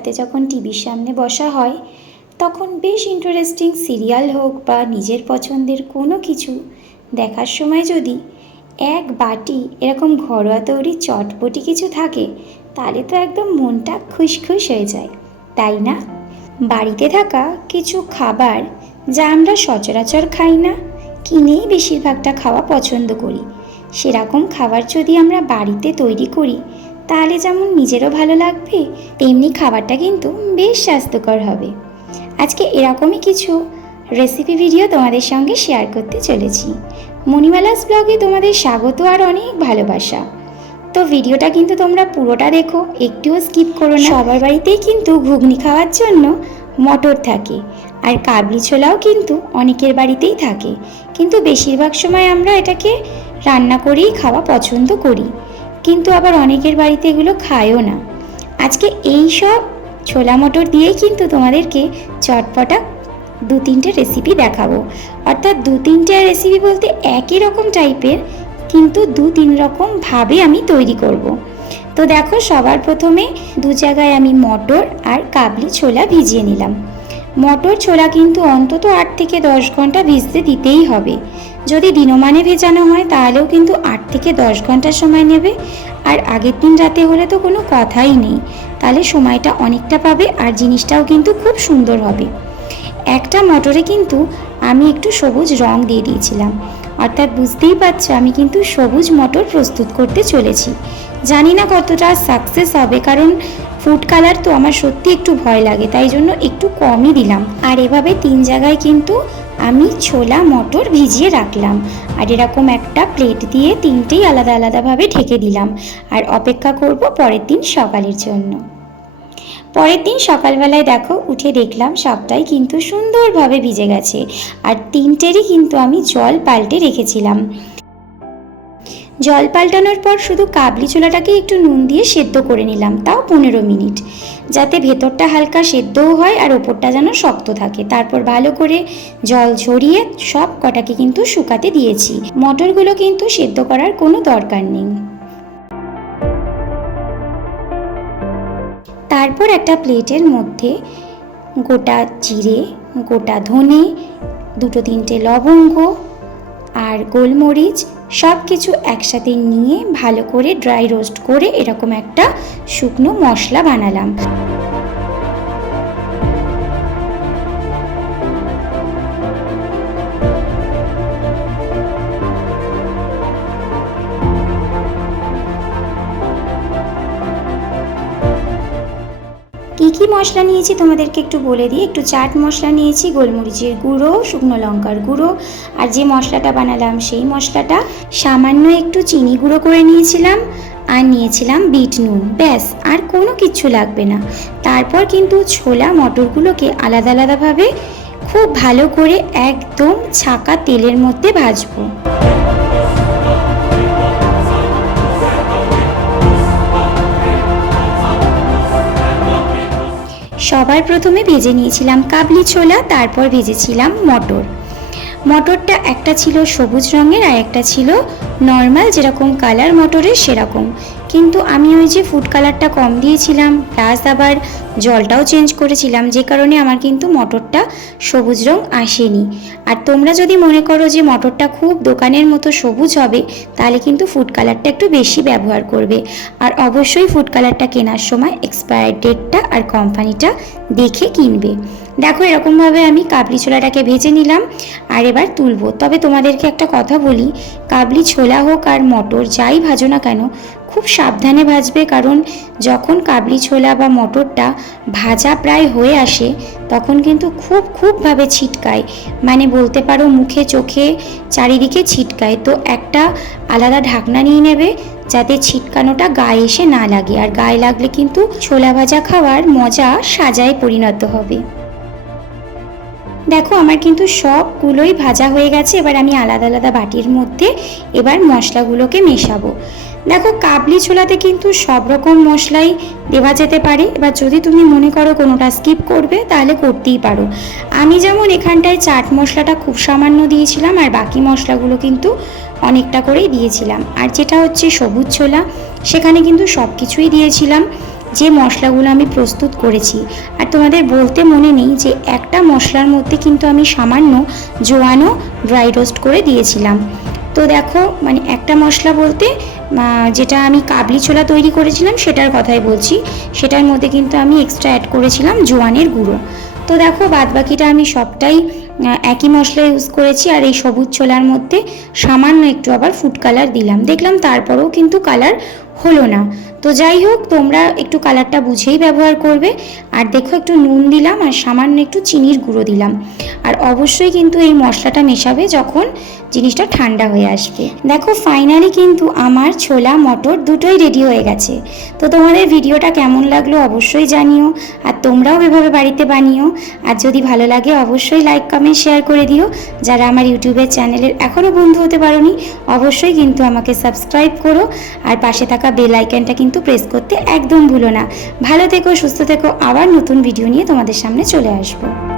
হাতে যখন টিভির সামনে বসা হয়, তখন বেশ ইন্টারেস্টিং সিরিয়াল হোক বা নিজের পছন্দের কোনো কিছু, দেখার সময় যদি এক বাটি এরকম ঘরোয়া তৈরি চটপটি কিছু থাকে, তাহলে তো একদম মনটা খুশখুশ হয়ে যায়, তাই না? বাড়িতে থাকা কিছু খাবার যা আমরা সচরাচর খাই না, কিনেই বেশিরভাগটা খাওয়া পছন্দ করি। সেরকম খাবার যদি আমরা বাড়িতে তৈরি করি তাহলে যেমন নিজেরও ভালো লাগবে, তেমনি খাবারটা কিন্তু বেশ স্বাস্থ্যকর হবে। আজকে এরকমই কিছু রেসিপি ভিডিও তোমাদের সঙ্গে শেয়ার করতে চলেছি। মণিমালাস ব্লগে তোমাদের স্বাগত আর অনেক ভালোবাসা। তো ভিডিওটা কিন্তু তোমরা পুরোটা দেখো, একটুও স্কিপ করো না। সবার বাড়িতেই কিন্তু ঘুগনি খাওয়ার জন্য মটর থাকে, আর কাবলি ছোলাও কিন্তু অনেকের বাড়িতেই থাকে। কিন্তু বেশিরভাগ সময় আমরা এটাকে রান্না করেই খাওয়া পছন্দ করি। কিন্তু আবার অনেকের বাড়িতে এগুলো খায়ও না। আজকে এই সব ছোলা মটর দিয়েই কিন্তু তোমাদেরকে চটপটা দু তিনটে রেসিপি দেখাবো। অর্থাৎ দু তিনটে রেসিপি বলতে একই রকম টাইপের কিন্তু দু তিন রকম ভাবে আমি তৈরি করব। তো দেখো, সবার প্রথমে দু জায়গায় আমি মটর আর কাবলি ছোলা ভিজিয়ে নিলাম। মটর ছোলা কিন্তু অন্তত আট থেকে দশ ঘণ্টা ভিজতে দিতেই হবে। যদি দিনমানে ভেজানো হয়, তাহলেও কিন্তু আট থেকে দশ ঘণ্টা সময় নেবে। আর আগের দিন রাতে হলে তো কোনো কথাই নেই। তাহলে সময়টা অনেকটা পাবে আর জিনিসটাও কিন্তু খুব সুন্দর হবে। একটা মটরে কিন্তু আমি একটু সবুজ রং দিয়ে দিয়েছিলাম। অর্থাৎ বুঝতেই পারছ, আমি কিন্তু সবুজ মটর প্রস্তুত করতে চলেছি। জানি না কতটা সাকসেস হবে, কারণ ফুড কালার তো আমার সত্যি একটু ভয় লাগে, তাই জন্য একটু কমই দিলাম। আর এভাবে তিন জায়গায় কিন্তু আমি ছোলা মটর ভিজিয়ে রাখলাম আর এরকম একটা প্লেট দিয়ে তিনটেই আলাদা আলাদাভাবে ঢেকে দিলাম আর অপেক্ষা করব পরের দিন সকালের জন্য। পরের দিন সকালবেলায় দেখো উঠে দেখলাম সবটাই কিন্তু সুন্দরভাবে ভিজে গেছে আর তিনটেরই কিন্তু আমি জল পাল্টে রেখেছিলাম। জল পাল্টানোর পর শুধু কাবলি ছোলাটাকে একটু নুন দিয়ে সেদ্ধ করে নিলাম, তাও পনেরো মিনিট। যাতে ভেতরটা হালকা সেদ্ধও হয় আর ওপরটা যেন শক্ত থাকে। তারপর ভালো করে জল ঝরিয়ে সব কটাকে কিন্তু শুকাতে দিয়েছি। মটরগুলো কিন্তু সেদ্ধ করার কোনো দরকার নেই। তারপর একটা প্লেটের মধ্যে গোটা জিরে, গোটা ধনে, দুটো তিনটে লবঙ্গ আর গোলমরিচ সব কিছু একসাথে নিয়ে ভালো করে ড্রাই রোস্ট করে এরকম একটা শুকনো মশলা বানালাম। কি মশলা নিয়েছি তোমাদেরকে একটু বলে দিই। একটু চাট মশলা নিয়েছি, গোলমরিচের গুঁড়ো, শুকনো লঙ্কার গুঁড়ো। আর যে মশলাটা বানালাম সেই মশলাটা সামান্য একটু চিনি গুঁড়ো করে নিয়েছিলাম আর নিয়েছিলাম বিট নুন। ব্যাস, আর কোনো কিচ্ছু লাগবে না। তারপর কিন্তু ছোলা মটরগুলোকে আলাদা আলাদাভাবে খুব ভালো করে একদম ছাকা তেলের মধ্যে ভাজবো। সবার প্রথমে ভেজে নিয়েছিলাম কাবলি ছোলা, তারপর ভেজেছিলাম মটর। মটরটা একটা ছিল সবুজ রঙের আর একটা ছিল নর্মাল, যেরকম কালার মটরের, সেরকম। কিন্তু আমি ওই যে ফুড কালারটা কম দিয়েছিলাম প্লাস আবার জলটাও চেঞ্জ করেছিলাম, যে কারণে আমার কিন্তু মটরটা সবুজ রং আসেনি। আর তোমরা যদি মনে করো যে মটরটা খুব দোকানের মতো সবুজ হবে, তাহলে কিন্তু ফুড কালারটা একটু বেশি ব্যবহার করবে। আর অবশ্যই ফুড কালারটা কেনার সময় এক্সপায়ার ডেটটা আর কোম্পানিটা দেখে কিনবে। দেখো, এরকমভাবে আমি কাবলি ছোলাটাকে ভেজে নিলাম আর এবার তুলবো। তবে তোমাদেরকে একটা কথা বলি, কাবলি ছোলা হোক আর মটর, যাই ভাজো না কেন, খুব সাবধানে ভাজবে কারণ যখন কাবলি ছোলা বা মটরটা ভাজা প্রায় হয়ে আসে, তখন কিন্তু খুব খুবভাবে ছিটকায়। মানে বলতে পারো মুখে চোখে চারিদিকে ছিটকায়। তো একটা আলাদা ঢাকনা নিয়ে নেবে যাতে ছিটকানোটা গায়ে এসে না লাগে। আর গায়ে লাগলে কিন্তু ছোলা ভাজা খাওয়ার মজা সাজায় পরিণত হবে। দেখো, আমার কিন্তু সবগুলোই ভাজা হয়ে গেছে, এবার আমি আলাদা আলাদা বাটির মধ্যে এবার মশলাগুলোকে মেশাবো। দেখো, কাবলি ছোলাতে কিন্তু সব রকম মশলাই দেওয়া যেতে পারে, এবার যদি তুমি মনে করো কোনোটা স্কিপ করবে, তাহলে করতেই পারো। আমি যেমন এখানটায় চাট মশলাটা খুব সামান্য দিয়েছিলাম, আর বাকি মশলাগুলো কিন্তু অনেকটা করেই দিয়েছিলাম। আর যেটা হচ্ছে সবুজ ছোলা, সেখানে কিন্তু সব কিছুই দিয়েছিলাম। যে মশলাগুলো আমি প্রস্তুত করেছি। আর তোমাদের বলতে মনে নেই যে একটা মশলার মধ্যে কিন্তু আমি সামান্য জোয়ানও ড্রাই রোস্ট করে দিয়েছিলাম। তো দেখো মানে একটা মশলা বলতে যেটা আমি কাবলি ছোলা তৈরি করেছিলাম সেটার কথাই বলছি। সেটার মধ্যে কিন্তু আমি এক্সট্রা অ্যাড করেছিলাম জোয়ানের গুঁড়ো। তো দেখো, বাদবাকিটা আমি সবটাই একই মশলা ইউজ করেছি আর এই সবুজ ছোলার মধ্যে সামান্য একটু আবার ফুড কালার দিলাম। দেখলাম তারপরেও কিন্তু কালার হলো না। তো যাই হোক, তোমরা একটু কালারটা বুঝেই ব্যবহার করবে। আর দেখো একটু নুন দিলাম আর সামান্য একটু চিনির গুঁড়ো দিলাম। আর অবশ্যই কিন্তু এই মশলাটা মেশাবে যখন জিনিসটা ঠান্ডা হয়ে আসবে। দেখো ফাইনালি কিন্তু আমার ছোলা, মটর দুটোই রেডি হয়ে গেছে। তো তোমাদের ভিডিওটা কেমন লাগল অবশ্যই জানিও। আর তোমরাও এভাবে বাড়িতে বানিও। আর যদি ভালো লাগে, অবশ্যই লাইক কমেন্ট শেয়ার করে দিও। যারা আমার ইউটিউবের চ্যানেলের এখনও বন্ধু হতে পারোনি, অবশ্যই কিন্তু আমাকে সাবস্ক্রাইব করো। আর পাশে থাকা বেল আইকনটা কিন্তু প্রেস করতে একদম ভুলো না। ভালো থেকো, সুস্থ থেকো। আবার নতুন ভিডিও নিয়ে তোমাদের সামনে চলে আসব।